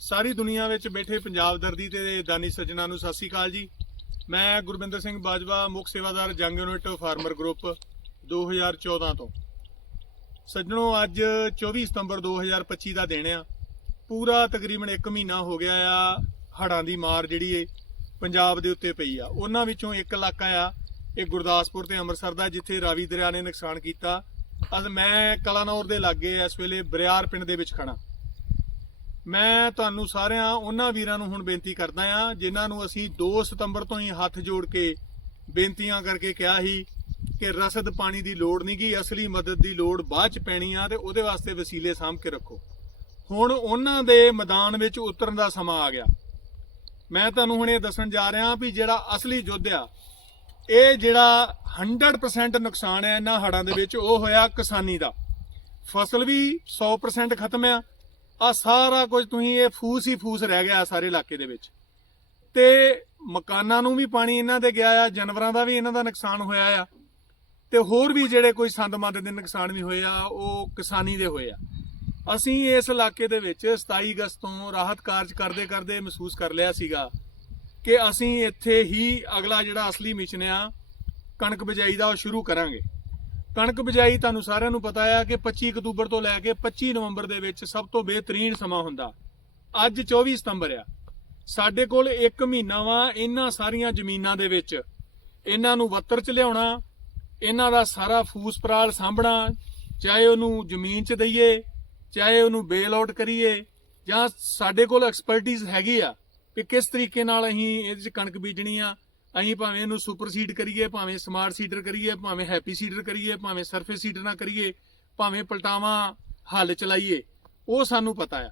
ਸਾਰੀ ਦੁਨੀਆ ਵਿੱਚ ਬੈਠੇ ਪੰਜਾਬ ਦਰਦੀ ਤੇ ਦਾਨੀ ਸੱਜਣਾ ਨੂੰ ਸਤਿ ਸ੍ਰੀ ਅਕਾਲ ਜੀ। ਮੈਂ ਗੁਰਬਿੰਦਰ ਸਿੰਘ ਬਾਜਵਾ, ਮੁੱਖ ਸੇਵਾਦਾਰ ਜੰਗ ਯੂਨਿਟ ਫਾਰਮਰ ਗਰੁੱਪ 2014 ਤੋਂ। ਸੱਜਣੋ, ਅੱਜ 24 ਸਤੰਬਰ 2025 ਦਾ ਦਿਨ ਆ। ਪੂਰਾ ਤਕਰੀਬਨ 1 ਮਹੀਨਾ ਹੋ ਗਿਆ ਆ ਹੜਾਂ ਦੀ ਮਾਰ ਜਿਹੜੀ ਏ ਪੰਜਾਬ ਦੇ ਉੱਤੇ ਪਈ ਆ। ਉਹਨਾਂ ਵਿੱਚੋਂ ਇੱਕ ਇਲਾਕਾ ਆ, ਇਹ ਗੁਰਦਾਸਪੁਰ ਤੇ ਅੰਮ੍ਰਿਤਸਰ ਦਾ, ਜਿੱਥੇ ਰਾਵੀ ਦਰਿਆ ਨੇ ਨੁਕਸਾਨ ਕੀਤਾ। ਅੱਜ ਮੈਂ ਕਲਾਨੌਰ ਦੇ ਲਾਗੇ ਇਸ ਵੇਲੇ ਬਰਿਆਰ ਪਿੰਡ ਦੇ ਵਿੱਚ ਖੜਾ ਮੈਂ ਤੁਹਾਨੂੰ ਸਾਰਿਆਂ, ਉਹਨਾਂ ਵੀਰਾਂ ਨੂੰ ਹੁਣ ਬੇਨਤੀ ਕਰਦਾ ਆ ਜਿਨ੍ਹਾਂ ਨੂੰ ਅਸੀਂ 2 ਸਤੰਬਰ ਤੋਂ ਹੀ ਹੱਥ ਜੋੜ ਕੇ ਬੇਨਤੀਆਂ ਕਰਕੇ ਕਿਹਾ ਸੀ ਕਿ ਰਸਦ ਪਾਣੀ ਦੀ ਲੋੜ ਨਹੀਂ ਗੀ ਅਸਲੀ ਮਦਦ ਦੀ ਲੋੜ ਬਾਅਦ ਚ ਪੈਣੀ ਆ ਤੇ ਉਹਦੇ ਵਾਸਤੇ ਵਸੀਲੇ ਸਾਂਭ ਕੇ ਰੱਖੋ। ਹੁਣ ਉਹਨਾਂ ਦੇ ਮੈਦਾਨ ਵਿੱਚ ਉਤਰਨ ਦਾ ਸਮਾਂ ਆ ਗਿਆ। ਮੈਂ ਤੁਹਾਨੂੰ ਹੁਣ ਇਹ ਦੱਸਣ ਜਾ ਰਿਹਾ ਵੀ ਜਿਹੜਾ ਅਸਲੀ ਯੁੱਧ ਆ, ਇਹ ਜਿਹੜਾ 100% ਨੁਕਸਾਨ ਹੈ ਇਹਨਾਂ ਹੜਾਂ ਦੇ ਵਿੱਚ, ਉਹ ਹੋਇਆ ਕਿਸਾਨੀ ਦਾ। ਫਸਲ ਵੀ 100% ਖਤਮ ਆ ਆ ਸਾਰਾ ਕੁਝ ਤੁਸੀਂ ਇਹ ਫੂਸ ਹੀ ਫੂਸ ਰਹਿ ਗਿਆ ਸਾਰੇ ਇਲਾਕੇ ਦੇ ਵਿੱਚ। ਤੇ ਮਕਾਨਾਂ ਨੂੰ ਵੀ ਪਾਣੀ ਇਹਨਾਂ ਦੇ ਗਿਆ ਆ, ਜਾਨਵਰਾਂ ਦਾ ਵੀ ਇਹਨਾਂ ਦਾ ਨੁਕਸਾਨ ਹੋਇਆ ਆ। ਤੇ ਹੋਰ ਵੀ ਜਿਹੜੇ ਕੋਈ ਸੰਦਮੰਦ ਦੇ ਨੁਕਸਾਨ ਵੀ ਹੋਏ ਆ, ਉਹ ਕਿਸਾਨੀ ਦੇ ਹੋਏ ਆ। ਅਸੀਂ ਇਸ ਇਲਾਕੇ ਦੇ ਵਿੱਚ 27 ਅਗਸਤ ਤੋਂ ਰਾਹਤ ਕਾਰਜ ਕਰਦੇ ਕਰਦੇ ਮਹਿਸੂਸ ਕਰ ਲਿਆ ਸੀਗਾ ਕਿ ਅਸੀਂ ਇੱਥੇ ਹੀ ਅਗਲਾ ਜਿਹੜਾ ਅਸਲੀ ਮਿਸ਼ਨ ਆ, ਕਣਕ ਬਿਜਾਈ ਦਾ ਉਹ ਸ਼ੁਰੂ ਕਰਾਂਗੇ। ਕਣਕ ਬਿਜਾਈ ਤੁਹਾਨੂੰ ਸਾਰਿਆਂ ਨੂੰ ਪਤਾ ਆ ਕਿ 25 ਅਕਤੂਬਰ ਤੋਂ ਲੈ ਕੇ 25 ਨਵੰਬਰ ਦੇ ਵਿੱਚ ਸਭ ਤੋਂ ਬਿਹਤਰੀਨ ਸਮਾਂ ਹੁੰਦਾ। ਅੱਜ 24 ਸਤੰਬਰ ਆ। ਸਾਡੇ ਕੋਲ 1 ਮਹੀਨਾ ਵਾ ਇਹਨਾਂ ਸਾਰੀਆਂ ਜ਼ਮੀਨਾਂ ਦੇ ਵਿੱਚ। ਇਹਨਾਂ ਨੂੰ ਵੱਤਰ ਚ ਲਿਆਉਣਾ, ਇਹਨਾਂ ਦਾ ਸਾਰਾ ਫੂਸ ਪਰਾਲ ਸਾਂਭਣਾ, ਚਾਹੇ ਉਹਨੂੰ ਜ਼ਮੀਨ 'ਚ ਦਈਏ, ਚਾਹੇ ਉਹਨੂੰ ਬੇਲ ਆਊਟ ਕਰੀਏ, ਜਾਂ ਸਾਡੇ ਕੋਲ ਐਕਸਪਰਟਿਜ਼ ਹੈਗੀ ਆ ਕਿ ਕਿਸ ਤਰੀਕੇ ਨਾਲ ਅਸੀਂ ਇਹਦੇ 'ਚ ਕਣਕ ਬੀਜਣੀ ਆ ਅਸੀਂ ਭਾਵੇਂ ਇਹਨੂੰ ਸੁਪਰ ਸੀਡ ਕਰੀਏ, ਭਾਵੇਂ ਸਮਾਰਟ ਸੀਡਰ ਕਰੀਏ, ਭਾਵੇਂ ਹੈਪੀ ਸੀਡਰ ਕਰੀਏ, ਭਾਵੇਂ ਸਰਫੇਸ ਸੀਡਰ ਨਾ ਕਰੀਏ, ਭਾਵੇਂ ਪਲਟਾਵਾਂ ਹੱਲ ਚਲਾਈਏ, ਉਹ ਸਾਨੂੰ ਪਤਾ ਆ।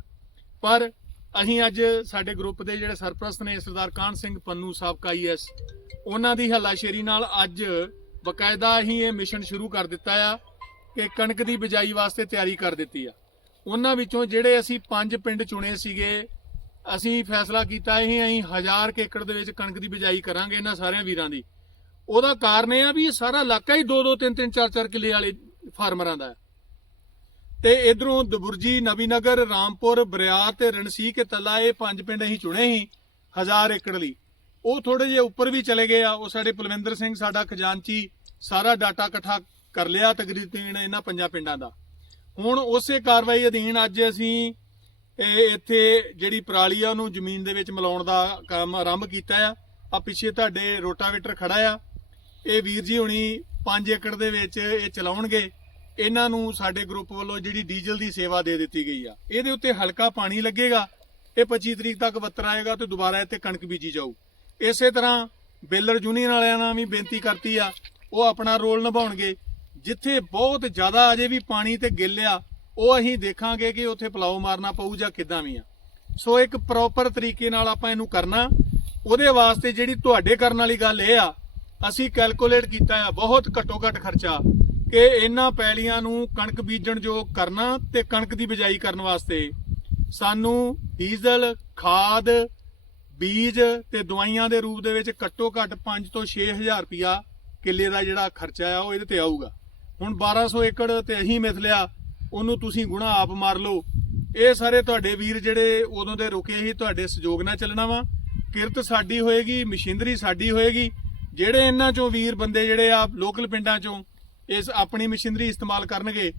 ਪਰ ਅਸੀਂ ਅੱਜ ਸਾਡੇ ਗਰੁੱਪ ਦੇ ਜਿਹੜੇ ਸਰਪ੍ਰਸਤ ਨੇ ਸਰਦਾਰ ਕਾਹਨ ਸਿੰਘ ਪੰਨੂ ਸਾਬਕਾ ਆਈਐਸ ਉਹਨਾਂ ਦੀ ਹੱਲਾਸ਼ੇਰੀ ਨਾਲ ਅੱਜ ਬਕਾਇਦਾ ਅਸੀਂ ਇਹ ਮਿਸ਼ਨ ਸ਼ੁਰੂ ਕਰ ਦਿੱਤਾ ਆ ਕਿ ਕਣਕ ਦੀ ਬਿਜਾਈ ਵਾਸਤੇ ਤਿਆਰੀ ਕਰ ਦਿੱਤੀ ਆ। ਉਹਨਾਂ ਵਿੱਚੋਂ ਜਿਹੜੇ ਅਸੀਂ ਪੰਜ ਪਿੰਡ ਚੁਣੇ ਸੀਗੇ ਅਸੀਂ ਫੈਸਲਾ ਕੀਤਾ ਇਹ ਅਸੀਂ ਹਜ਼ਾਰ ਏਕੜ ਦੇ ਵਿੱਚ ਕਣਕ ਦੀ ਬਿਜਾਈ ਕਰਾਂਗੇ ਇਹਨਾਂ ਸਾਰਿਆਂ ਵੀਰਾਂ ਦੀ। ਉਹਦਾ ਕਾਰਨ ਇਹ ਆ ਵੀ ਇਹ ਸਾਰਾ ਇਲਾਕਾ ਹੀ 2 2 3 3 4 4 ਕਿੱਲੇ ਵਾਲੇ ਫਾਰਮਰਾਂ ਦਾ ਹੈ। ਤੇ ਇਧਰੋਂ ਦਬੁਰਜੀ, ਨਵੀਨਗਰ, ਰਾਮਪੁਰ ਬਰਿਆਰ ਤੇ ਰਣਸੀ ਕੇ ਤਲਾ ਇਹ ਪੰਜ ਪਿੰਡ ਅਸੀਂ ਚੁਣੇ ਸੀ ਹਜ਼ਾਰ ਏਕੜ ਲਈ। ਉਹ ਥੋੜੇ ਜਿਹਾ ਉੱਪਰ ਵੀ ਚਲੇ ਗਏ ਆ, ਉਹ ਸਾਡੇ ਪਲਵਿੰਦਰ ਸਿੰਘ, ਸਾਡਾ ਖਜ਼ਾਨਚੀ, ਸਾਰਾ ਡਾਟਾ ਇਕੱਠਾ ਕਰ ਲਿਆ ਤਕਰੀਬਨ ਇਹਨਾਂ ਪੰਜਾਂ ਪਿੰਡਾਂ ਦਾ। ਹੁਣ ਉਸੇ ਕਾਰਵਾਈ ਅਧੀਨ ਅੱਜ ਅਸੀਂ ਇਹ ਇੱਥੇ ਜਿਹੜੀ ਪਰਾਲੀ ਆ ਉਹਨੂੰ ਜ਼ਮੀਨ ਦੇ ਵਿੱਚ ਮਿਲਾਉਣ ਦਾ ਕੰਮ ਆਰੰਭ ਕੀਤਾ ਆ। ਆ ਪਿੱਛੇ ਤੁਹਾਡੇ ਰੋਟਾਵੇਟਰ ਖੜਾ ਆ। ਇਹ ਵੀਰ ਜੀ ਹੁਣੀ 5 ਏਕੜ ਦੇ ਵਿੱਚ ਇਹ ਚਲਾਉਣਗੇ। ਇਹਨਾਂ ਨੂੰ ਸਾਡੇ ਗਰੁੱਪ ਵੱਲੋਂ ਜਿਹੜੀ ਡੀਜ਼ਲ ਦੀ ਸੇਵਾ ਦੇ ਦਿੱਤੀ ਗਈ ਆ। ਇਹਦੇ ਉੱਤੇ ਹਲਕਾ ਪਾਣੀ ਲੱਗੇਗਾ। ਇਹ 25 ਤਰੀਕ ਤੱਕ ਬੱਤਰ ਆਏਗਾ ਤੇ ਦੁਬਾਰਾ ਇੱਥੇ ਕਣਕ ਬੀਜੀ ਜਾਊ। ਇਸੇ ਤਰ੍ਹਾਂ ਬੇਲਰ ਯੂਨੀਅਨ ਵਾਲਿਆਂ ਨਾਲ ਵੀ ਬੇਨਤੀ ਕਰਤੀ ਆ। ਉਹ ਆਪਣਾ ਰੋਲ ਨਿਭਾਉਣਗੇ। ਜਿੱਥੇ ਬਹੁਤ ਜ਼ਿਆਦਾ ਅਜੇ ਵੀ ਪਾਣੀ ਤੇ ਗਿੱਲ ਆ ਉਹ ਅਸੀਂ ਦੇਖਾਂਗੇ ਕਿ ਉੱਥੇ ਪਲਾਉ ਮਾਰਨਾ ਪਊ ਜਾਂ ਕਿੱਦਾਂ ਵੀ ਆ। ਸੋ ਇੱਕ ਪ੍ਰੋਪਰ ਤਰੀਕੇ ਨਾਲ ਆਪਾਂ ਇਹਨੂੰ ਕਰਨਾ। ਉਹਦੇ ਵਾਸਤੇ ਜਿਹੜੀ ਤੁਹਾਡੇ ਕਰਨ ਵਾਲੀ ਗੱਲ ਇਹ ਆ, ਅਸੀਂ ਕੈਲਕੂਲੇਟ ਕੀਤਾ ਆ, ਬਹੁਤ ਘੱਟੋ ਘੱਟ ਖਰਚਾ ਕਿ ਇਹਨਾਂ ਪੈਲੀਆਂ ਨੂੰ ਕਣਕ ਬੀਜਣ ਜੋ ਕਰਨਾ ਤੇ ਕਣਕ ਦੀ ਬਿਜਾਈ ਕਰਨ ਵਾਸਤੇ। ਸਾਨੂੰ ਡੀਜ਼ਲ, ਖਾਦ, ਬੀਜ ਤੇ ਦਵਾਈਆਂ ਦੇ ਰੂਪ ਦੇ ਵਿੱਚ ਘੱਟੋ ਘੱਟ 5 ਤੋਂ 6000 ਰੁਪਿਆ ਕਿੱਲੇ ਦਾ ਜਿਹੜਾ ਖਰਚਾ ਆ, ਉਹ ਇਹਦੇ ਤੇ ਆਊਗਾ। ਹੁਣ 1200 ਏਕੜ ਤੇ ਅਸੀਂ ਮਿਥ ਲਿਆ ਉਹਨੂੰ ਤੁਸੀਂ ਗੁਣਾ ਆਪ ਮਾਰ ਲਓ। ਇਹ ਸਾਰੇ ਤੁਹਾਡੇ ਵੀਰ ਜਿਹੜੇ ਉਦੋਂ ਦੇ ਰੁਕੇ ਸੀ, ਤੁਹਾਡੇ ਸਹਿਯੋਗ ਨਾਲ ਚੱਲਣਾ ਵਾ। ਕਿਰਤ ਸਾਡੀ ਹੋਏਗੀ, ਮਸ਼ੀਨਰੀ ਸਾਡੀ ਹੋਏਗੀ। ਜਿਹੜੇ ਇਹਨਾਂ ਚੋਂ ਵੀਰ ਬੰਦੇ ਜਿਹੜੇ ਆ ਲੋਕਲ ਪਿੰਡਾਂ ਚੋਂ ਇਸ ਆਪਣੀ ਮਸ਼ੀਨਰੀ ਇਸਤੇਮਾਲ ਕਰਨਗੇ,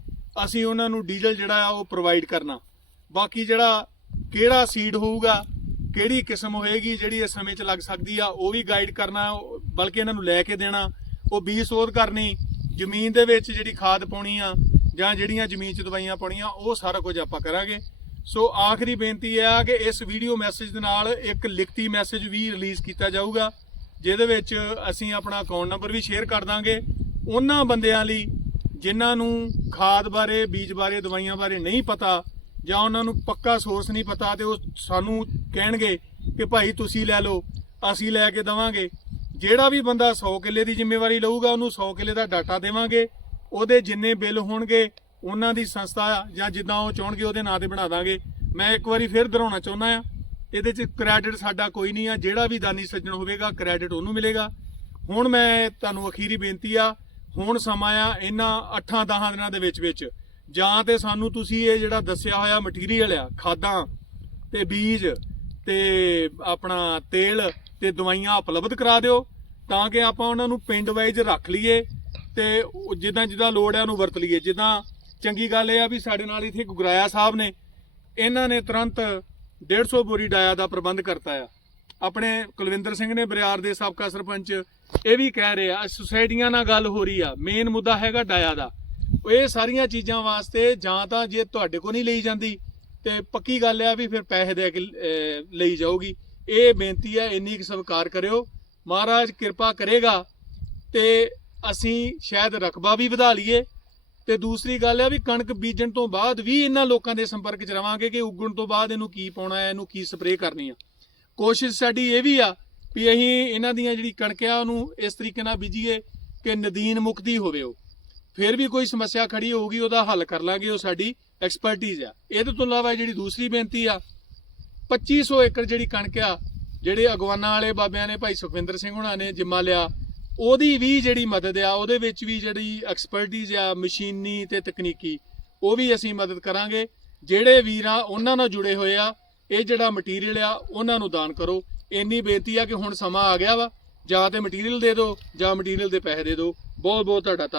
ਅਸੀਂ ਉਹਨਾਂ ਨੂੰ ਡੀਜ਼ਲ ਜਿਹੜਾ ਆ ਉਹ ਪ੍ਰੋਵਾਈਡ ਕਰਨਾ। ਬਾਕੀ ਜਿਹੜਾ ਕਿਹੜਾ ਸੀਡ ਹੋਊਗਾ, ਕਿਹੜੀ ਕਿਸਮ ਹੋਏਗੀ, ਜਿਹੜੀ ਇਸ ਸਮੇਂ 'ਚ ਲੱਗ ਸਕਦੀ ਆ, ਉਹ ਵੀ ਗਾਈਡ ਕਰਨਾ, ਬਲਕਿ ਇਹਨਾਂ ਨੂੰ ਲੈ ਕੇ ਦੇਣਾ। ਉਹ ਬੀਜ ਸੋਧ ਕਰਨੀ, ਜ਼ਮੀਨ ਦੇ ਵਿੱਚ ਜਿਹੜੀ ਖਾਦ ਪਾਉਣੀ ਆ ਜਾਂ ਜਿਹੜੀਆਂ ਜ਼ਮੀਨ 'ਚ ਦਵਾਈਆਂ ਪਾਉਣੀਆਂ, ਉਹ ਸਾਰਾ ਕੁਝ ਆਪਾਂ ਕਰਾਂਗੇ। ਸੋ ਆਖਰੀ ਬੇਨਤੀ ਇਹ ਆ ਕਿ ਇਸ ਵੀਡੀਓ ਮੈਸੇਜ ਦੇ ਨਾਲ ਇੱਕ ਲਿਖਤੀ ਮੈਸੇਜ ਵੀ ਰਿਲੀਜ਼ ਕੀਤਾ ਜਾਊਗਾ, ਜਿਹਦੇ ਵਿੱਚ ਅਸੀਂ ਆਪਣਾ ਅਕਾਊਂਟ ਨੰਬਰ ਵੀ ਸ਼ੇਅਰ ਕਰ ਦਾਂਗੇ। ਉਹਨਾਂ ਬੰਦਿਆਂ ਲਈ ਜਿਨ੍ਹਾਂ ਨੂੰ ਖਾਦ ਬਾਰੇ, ਬੀਜ ਬਾਰੇ, ਦਵਾਈਆਂ ਬਾਰੇ ਨਹੀਂ ਪਤਾ, ਜਾਂ ਉਹਨਾਂ ਨੂੰ ਪੱਕਾ ਸੋਰਸ ਨਹੀਂ ਪਤਾ ਤੇ ਉਹ ਸਾਨੂੰ ਕਹਿਣਗੇ ਕਿ ਭਾਈ ਤੁਸੀਂ ਲੈ ਲਓ, ਅਸੀਂ ਲੈ ਕੇ ਦਵਾਂਗੇ। ਜਿਹੜਾ ਵੀ ਬੰਦਾ 100 ਕਿੱਲੇ ਦੀ ਜ਼ਿੰਮੇਵਾਰੀ ਲਊਗਾ, ਉਹਨੂੰ 100 ਕਿੱਲੇ ਦਾ ਡਾਟਾ ਦੇਵਾਂਗੇ। ਉਹਦੇ ਜਿੰਨੇ ਬਿੱਲ ਹੋਣਗੇ, ਉਹਨਾਂ ਦੀ ਸੰਸਥਾ ਜਾਂ ਜਿੱਦਾਂ ਉਹ ਚਾਹਣਗੇ, ਉਹਦੇ ਨਾਂ ਤੇ ਬਣਾ ਦਾਂਗੇ। ਮੈਂ ਇੱਕ ਵਾਰੀ ਫਿਰ ਦੁਹਰਾਉਣਾ ਚਾਹੁੰਦਾ ਆ ਇਹਦੇ 'ਚ ਕ੍ਰੈਡਿਟ ਸਾਡਾ ਕੋਈ ਨਹੀਂ ਆ। ਜਿਹੜਾ ਵੀ ਦਾਨੀ ਸੱਜਣ ਹੋਵੇਗਾ ਕ੍ਰੈਡਿਟ ਉਹਨੂੰ ਮਿਲੇਗਾ। ਹੁਣ ਮੈਂ ਤੁਹਾਨੂੰ ਅਖੀਰੀ ਬੇਨਤੀ ਆ, ਹੁਣ ਸਮਾਂ ਆ ਇਹਨਾਂ 8-10 ਦਿਨਾਂ ਦੇ ਵਿੱਚ ਵਿੱਚ। ਜਾਂ ਤੇ ਸਾਨੂੰ ਤੁਸੀਂ ਇਹ ਜਿਹੜਾ ਦੱਸਿਆ ਹੋਇਆ ਮਟੀਰੀਅਲ ਆ, ਖਾਦਾਂ ਤੇ ਬੀਜ ਤੇ ਆਪਣਾ ਤੇਲ ਤੇ ਦਵਾਈਆਂ ਉਪਲਬਧ ਕਰਾ ਦਿਓ, ਤਾਂ ਕਿ ਆਪਾਂ ਉਹਨਾਂ ਨੂੰ ਪਿੰਡ ਵਾਈਜ਼ ਰੱਖ ਲਈਏ। ਤੇ ਜਿੱਦਾਂ ਜਿੱਦਾਂ ਲੋੜ ਹੈ ਉਹਨੂੰ ਵਰਤ ਲਈਏ। ਜਿੱਦਾਂ ਚੰਗੀ ਗੱਲ ਇਹ ਆ ਵੀ ਸਾਡੇ ਨਾਲ ਇੱਥੇ ਗੁਗਰਾਇਆ ਸਾਹਿਬ ਨੇ, ਇਹਨਾਂ ਨੇ ਤੁਰੰਤ 150 ਬੋਰੀ ਡਾਇਆ ਦਾ ਪ੍ਰਬੰਧ ਕਰਤਾ ਆ। ਆਪਣੇ ਕੁਲਵਿੰਦਰ ਸਿੰਘ ਨੇ ਬਰਿਆਰ ਦੇ ਸਾਬਕਾ ਸਰਪੰਚ ਇਹ ਵੀ ਕਹਿ ਰਹੇ ਆ ਸੁਸਾਇਟੀਆਂ ਨਾਲ ਗੱਲ ਹੋ ਰਹੀ ਆ ਮੇਨ ਮੁੱਦਾ ਹੈਗਾ ਡਾਇਆ ਦਾ। ਇਹ ਸਾਰੀਆਂ ਚੀਜ਼ਾਂ ਵਾਸਤੇ ਜਾਂ ਤਾਂ ਜੇ ਤੁਹਾਡੇ ਕੋਲ ਨਹੀਂ ਲਈ ਜਾਂਦੀ, ਤੇ ਪੱਕੀ ਗੱਲ ਆ ਵੀ ਫਿਰ ਪੈਸੇ ਦੇ ਕੇ ਲਈ ਜਾਊਗੀ। ਇਹ ਬੇਨਤੀ ਹੈ ਇੰਨੀ ਕੁ ਸਵੀਕਾਰ ਕਰਿਓ। ਮਹਾਰਾਜ ਕਿਰਪਾ ਕਰੇਗਾ ਤੇ ਅਸੀਂ ਸ਼ਾਇਦ ਰਕਬਾ ਵੀ ਵਧਾ ਲਈਏ ਤੇ ਦੂਸਰੀ ਗੱਲ ਹੈ ਵੀ ਕਣਕ ਬੀਜਣ ਤੋਂ ਬਾਅਦ ਵੀ ਇਹਨਾਂ ਲੋਕਾਂ ਦੇ ਸੰਪਰਕ 'ਚ ਰਵਾਂਗੇ ਕਿ ਉੱਗਣ ਤੋਂ ਬਾਅਦ ਇਹਨੂੰ ਕੀ ਪਾਉਣਾ ਹੈ, ਇਹਨੂੰ ਕੀ ਸਪਰੇਅ ਕਰਨੀ ਆ। ਕੋਸ਼ਿਸ਼ ਸਾਡੀ ਇਹ ਵੀ ਆ ਵੀ ਅਸੀਂ ਇਹਨਾਂ ਦੀਆਂ ਜਿਹੜੀ ਕਣਕ ਆ, ਉਹਨੂੰ ਇਸ ਤਰੀਕੇ ਨਾਲ ਬੀਜੀਏ ਕਿ ਨਦੀਨ ਮੁਕਤੀ ਹੋਵੇ ਉਹ। ਫਿਰ ਵੀ ਕੋਈ ਸਮੱਸਿਆ ਖੜੀ ਹੋਊਗੀ, ਉਹਦਾ ਹੱਲ ਕਰ ਲਾਂਗੇ, ਉਹ ਸਾਡੀ ਐਕਸਪਰਟਿਜ਼ ਆ। ਇਹਦੇ ਤੋਂ ਇਲਾਵਾ ਜਿਹੜੀ ਦੂਸਰੀ ਬੇਨਤੀ ਆ 2500 ਏਕੜ ਜਿਹੜੀ ਕਣਕ ਆ, ਜਿਹੜੇ ਅਗਵਾਨਾਂ ਵਾਲੇ ਬਾਬਿਆਂ ਨੇ ਭਾਈ ਸੁਖਵਿੰਦਰ ਸਿੰਘ ਹੁਣਾਂ ਨੇ ਜਿੰਮਾ ਲਿਆ ਉਹਦੀ ਵੀ ਜਿਹੜੀ ਮਦਦ ਆ, ਉਹਦੇ ਵਿੱਚ ਵੀ ਜਿਹੜੀ ਐਕਸਪਰਟਿਜ਼ ਆ, ਮਸ਼ੀਨੀ ਤੇ ਤਕਨੀਕੀ, ਉਹ ਵੀ ਅਸੀਂ ਮਦਦ ਕਰਾਂਗੇ। ਜਿਹੜੇ ਵੀਰ ਆ, ਉਹਨਾਂ ਨਾਲ ਜੁੜੇ ਹੋਏ ਆ, ਇਹ ਜਿਹੜਾ ਮਟੀਰੀਅਲ ਆ, ਉਹਨਾਂ ਨੂੰ ਦਾਨ ਕਰੋ। ਇੰਨੀ ਬੇਨਤੀ ਆ ਕਿ ਹੁਣ ਸਮਾਂ ਆ ਗਿਆ ਵਾ, ਜਾਂ ਤੇ ਮਟੀਰੀਅਲ ਦੇ ਦਿਓ, ਜਾਂ ਮਟੀਰੀਅਲ ਦੇ ਪੈਸੇ ਦੇ ਦਿਓ। ਬਹੁਤ ਬਹੁਤ ਤੁਹਾਡਾ ਧੰਨ-